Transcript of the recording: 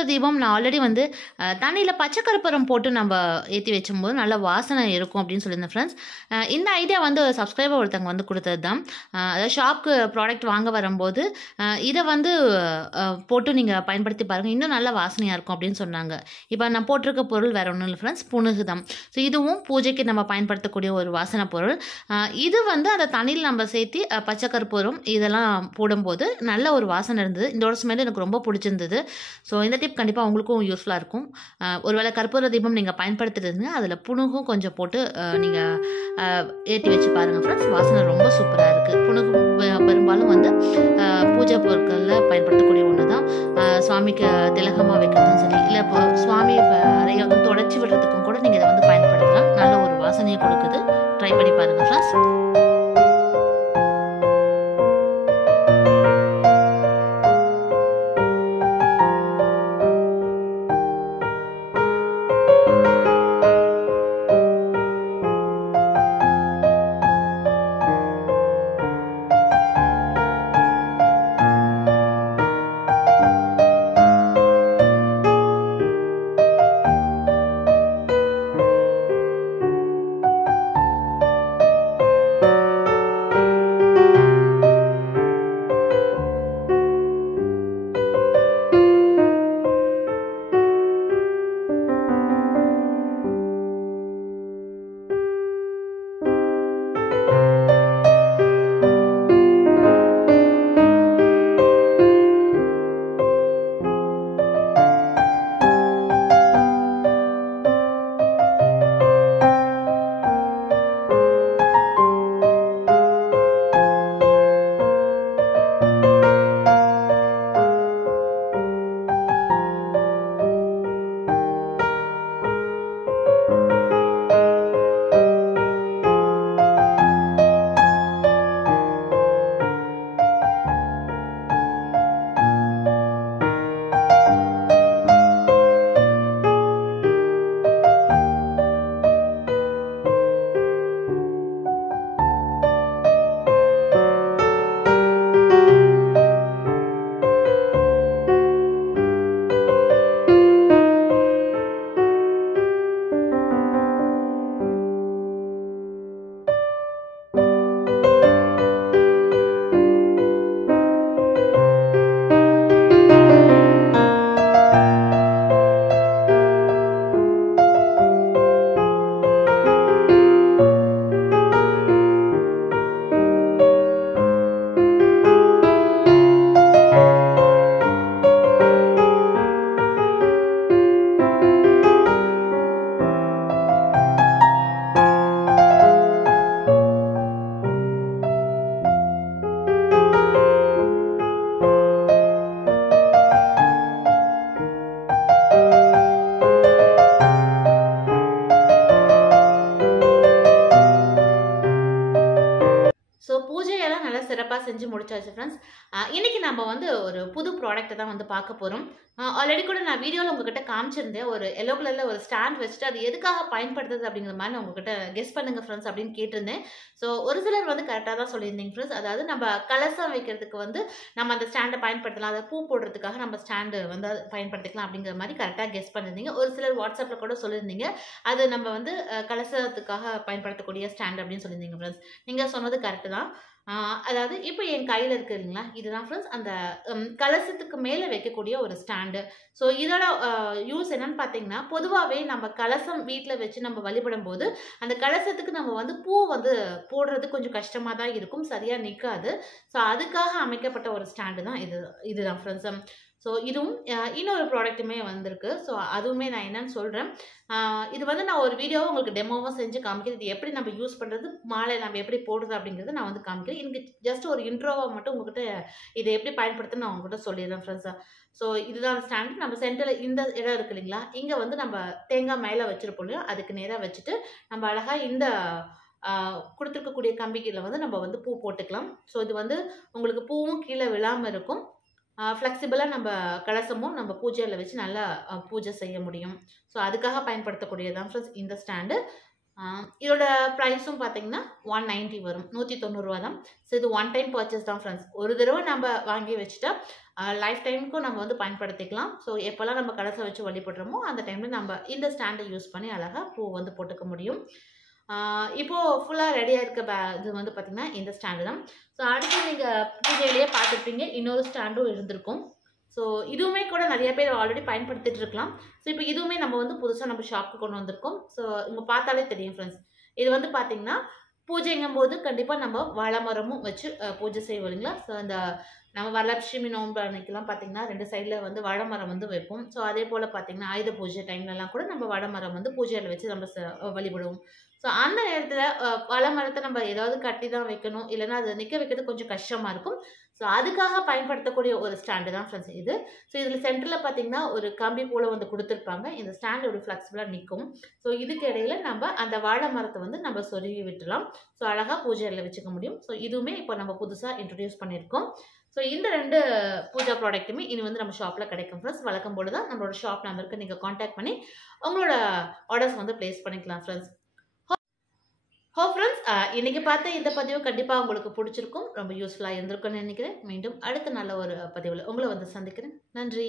கற்பூர தீபம் நான் ஆல்ரெடி வந்து தண்ணியில் பச்சை கற்பூரம் போட்டு நம்ம ஏற்றி வச்சும்போது நல்ல வாசனை இருக்கும் அப்படின்னு சொல்லியிருந்தேன் ஃப்ரெண்ட்ஸ். இந்த ஐடியா வந்து சப்ஸ்கிரைபர் ஒருத்தவங்க வந்து கொடுத்தது தான். அதாவது ஷாப்க்கு ப்ராடக்ட் வாங்க வரும்போது இதை வந்து போட்டு நீங்கள் பயன்படுத்தி பாருங்கள், இன்னும் நல்ல வாசனையாக இருக்கும் அப்படின்னு சொன்னாங்க. இப்போ நான் போட்டிருக்க பொருள் வேறு ஒன்றும் இல்லை ஃப்ரெண்ட்ஸ், புனுகு தான். ஸோ இதுவும் பூஜைக்கு நம்ம பயன்படுத்தக்கூடிய ஒரு வாசனை பொருள். இது வந்து அந்த தண்ணியில் நம்ம சேர்த்து பச்சை கற்பூரம் இதெல்லாம் போடும்போது நல்ல ஒரு வாசனை இருந்தது. இதோட ஸ்மெல் எனக்கு ரொம்ப பிடிச்சிருந்தது. ஸோ இந்த டிப் கண்டிப்பாக உங்களுக்கும் யூஸ்ஃபுல்லாக இருக்கும். ஒருவேளை கற்பூர தீபம் நீங்கள் பயன்படுத்துறதுங்க அதில் புனுகும் கொஞ்சம் போட்டு நீங்கள் ஏற்றி வச்சு பாருங்கள் ஃப்ரெண்ட்ஸ், வாசனை ரொம்ப சூப்பராக இருக்குது. புனுகு பெரும்பாலும் வந்து பூஜை பொருட்களில் பயன்படுத்தக்கூடிய ஒன்று தான். சுவாமிக்கு திலகமாக வைக்கிறதும் சரி, இல்லை இப்போ சுவாமி அறையை வந்து தொடச்சி விடுறதுக்கும் கூட நீங்கள் இதை வந்து பயன்படுத்தலாம். நல்ல ஒரு வாசனையை கொடுக்குது. ட்ரை பண்ணி பாருங்கள் ஃப்ரெண்ட்ஸ். பூஜையெல்லாம் நல்லா சிறப்பாக செஞ்சு முடிச்சாச்சு ஃப்ரெண்ட்ஸ். இன்றைக்கி நம்ம வந்து ஒரு புது ப்ராடக்ட்டை தான் வந்து பார்க்க போகிறோம். ஆல்ரெடி கூட நான் வீடியோவில் உங்ககிட்ட காமிச்சிருந்தேன். ஒரு எல்லோ கலரில் ஒரு ஸ்டாண்ட் வச்சுட்டு அது எதுக்காக பயன்படுத்துது அப்படிங்கிற மாதிரி நான் உங்ககிட்ட கெஸ் பண்ணுங்கள் ஃப்ரெண்ட்ஸ் அப்படின்னு கேட்டிருந்தேன். ஸோ ஒரு சிலர் வந்து கரெக்டாக தான் சொல்லியிருந்தீங்க ஃப்ரெண்ட்ஸ். அதாவது நம்ம கலசம் வைக்கிறதுக்கு வந்து நம்ம அந்த ஸ்டாண்டை பயன்படுத்தலாம், அதை பூ போடுறதுக்காக நம்ம ஸ்டாண்டு வந்து பயன்படுத்திக்கலாம் அப்படிங்கிற மாதிரி கரெக்டாக கெஸ் பண்ணியிருந்தீங்க. ஒரு சிலர் வாட்ஸ்அப்பில் கூட சொல்லியிருந்தீங்க அது நம்ம வந்து கலசத்துக்காக பயன்படுத்தக்கூடிய ஸ்டாண்ட் அப்படின்னு சொல்லியிருந்தீங்க ஃப்ரெண்ட்ஸ். நீங்கள் சொன்னது கரெக்டு தான். அதாவது இப்போ என் கையில் இருக்குது இல்லைங்களா, இதுதான் ஃப்ரெண்ட்ஸ் அந்த கலசத்துக்கு மேலே வைக்கக்கூடிய ஒரு ஸ்டாண்டு. ஸோ இதோட யூஸ் என்னன்னு பார்த்தீங்கன்னா, பொதுவாகவே நம்ம கலசம் வீட்டில் வச்சு நம்ம வழிபடும் போது அந்த கலசத்துக்கு நம்ம வந்து பூ வந்து போடுறது கொஞ்சம் கஷ்டமாக தான் இருக்கும், சரியாக நிற்காது. ஸோ அதுக்காக அமைக்கப்பட்ட ஒரு ஸ்டாண்டு தான் இதுதான் ஃப்ரெண்ட்ஸ். ஸோ இதுவும் இன்னொரு ப்ராடக்ட்டுமே வந்திருக்கு. ஸோ அதுவுமே நான் என்னன்னு சொல்கிறேன். இது வந்து நான் ஒரு வீடியோவை உங்களுக்கு டெமோவாக செஞ்சு காமிக்கிறேன். இது எப்படி நம்ம யூஸ் பண்ணுறது, மாலை நம்ம எப்படி போடுறது அப்படிங்கிறத நான் வந்து காமிக்கிறேன். எனக்கு ஜஸ்ட் ஒரு இன்ட்ரோவாக மட்டும் உங்கள்கிட்ட இதை எப்படி பயன்படுத்துன்னு நான் உங்கள்கிட்ட சொல்லிடுறேன் ஃப்ரெண்ட்ஸா. ஸோ இதுதான் ஸ்டாண்டு. நம்ம சென்டரில் இந்த இடம் இருக்குது இல்லைங்களா, இங்கே வந்து நம்ம தேங்காய் மேலே வச்சுருப்போம் இல்லையா, அதுக்கு நேராக வச்சுட்டு நம்ம அழகாக இந்த கொடுத்துருக்கக்கூடிய கம்பிகளில் வந்து நம்ம வந்து பூ போட்டுக்கலாம். ஸோ இது வந்து உங்களுக்கு பூவும் கீழே விழாமல் இருக்கும். ஃப்ளெக்சிபிளாக நம்ம கலசமும் நம்ம பூஜையில் வச்சு நல்லா பூஜை செய்ய முடியும். ஸோ அதுக்காக பயன்படுத்தக்கூடியதான் ஃப்ரெண்ட்ஸ் இந்த ஸ்டாண்டு. இதோட ப்ரைஸும் பார்த்தீங்கன்னா 190 வரும், 190 ரூபா தான். ஸோ இது ஒன் டைம் பர்ச்சேஸ் தான் ஃப்ரெண்ட்ஸ். ஒரு தடவை நம்ம வாங்கி வச்சுட்டா லைஃப் டைமுக்கும் நம்ம வந்து பயன்படுத்திக்கலாம். ஸோ எப்போல்லாம் நம்ம கலசம் வச்சு வழிபடுறோமோ அந்த டைமில் நம்ம இந்த ஸ்டாண்டை யூஸ் பண்ணி அழகாக பூ வந்து போட்டுக்க முடியும். இப்போது ஃபுல்லாக ரெடியாக இருக்க இது வந்து பார்த்திங்கன்னா இந்த ஸ்டாண்டு தான். ஸோ அடுத்து நீங்கள் பூஜையிலேயே பார்த்துருப்பீங்க, இன்னொரு ஸ்டாண்டும் இருந்திருக்கும். ஸோ இதுவுமே கூட நிறைய பேர் ஆல்ரெடி பயன்படுத்திட்டு இருக்கலாம். ஸோ இப்போ இதுவுமே நம்ம வந்து புதுசாக நம்ம ஷாப்புக்கு கொண்டு வந்திருக்கோம். ஸோ இங்கே பார்த்தாலே தெரியும் ஃப்ரெண்ட்ஸ். இது வந்து பார்த்திங்கன்னா பூஜைங்கும் போது கண்டிப்பாக நம்ம வாழை மரமும் வச்சு பூஜை செய்வோம் இல்லைங்களா. ஸோ அந்த நம்ம வரலட்சுமி நோன்பு அன்னைக்கெல்லாம் பார்த்திங்கன்னா 2 சைடில் வந்து வாழை மரம் வந்து வைப்போம். ஸோ அதே போல் பார்த்திங்கன்னா ஆயுத பூஜை டைம்லலாம் கூட நம்ம வாழை மரம் வந்து பூஜையில் வச்சு நம்ம வழிபடுவோம். ஸோ அந்த நேரத்தில் வாழை மரத்தை நம்ம ஏதாவது கட்டி தான் வைக்கணும், இல்லைன்னா அதை நிற்க வைக்கிறது கொஞ்சம் கஷ்டமாக இருக்கும். ஸோ அதுக்காக பயன்படுத்தக்கூடிய ஒரு ஸ்டாண்டு தான் ஃப்ரெண்ட்ஸ் இது. ஸோ இதில் சென்டரில் பார்த்திங்கன்னா ஒரு கம்பி போல் வந்து கொடுத்துருப்பாங்க. இந்த ஸ்டாண்டு ஒரு ஃப்ளெக்சிபிளாக நிற்கும். ஸோ இதுக்கு இடையில நம்ம அந்த வாழை மரத்தை வந்து நம்ம சொருகி விட்டுலாம். ஸோ அழகாக பூஜையில் வச்சுக்க முடியும். ஸோ இதுவுமே இப்போ நம்ம புதுசாக இன்ட்ரடியூஸ் பண்ணியிருக்கோம். ஸோ இந்த 2 பூஜா ப்ராடக்ட்டுமே இனி வந்து நம்ம ஷாப்பில் கிடைக்கும் ஃப்ரெண்ட்ஸ். வழக்கம் போல தான் நம்மளோட ஷாப் நம்பருக்கு நீங்கள் காண்டாக்ட் பண்ணி உங்களோட ஆர்டர்ஸ் வந்து ப்ளேஸ் பண்ணிக்கலாம் ஃப்ரெண்ட்ஸ். ஃப்ரெண்ட்ஸ், இன்னைக்கு பார்த்த இந்த பதிவு கண்டிப்பாக உங்களுக்கு பிடிச்சிருக்கும், ரொம்ப யூஸ்ஃபுல்லாக இருந்திருக்கும்னு நினைக்கிறேன். மீண்டும் அடுத்த நல்ல ஒரு பதிவில் உங்களை வந்து சந்திக்கிறேன். நன்றி.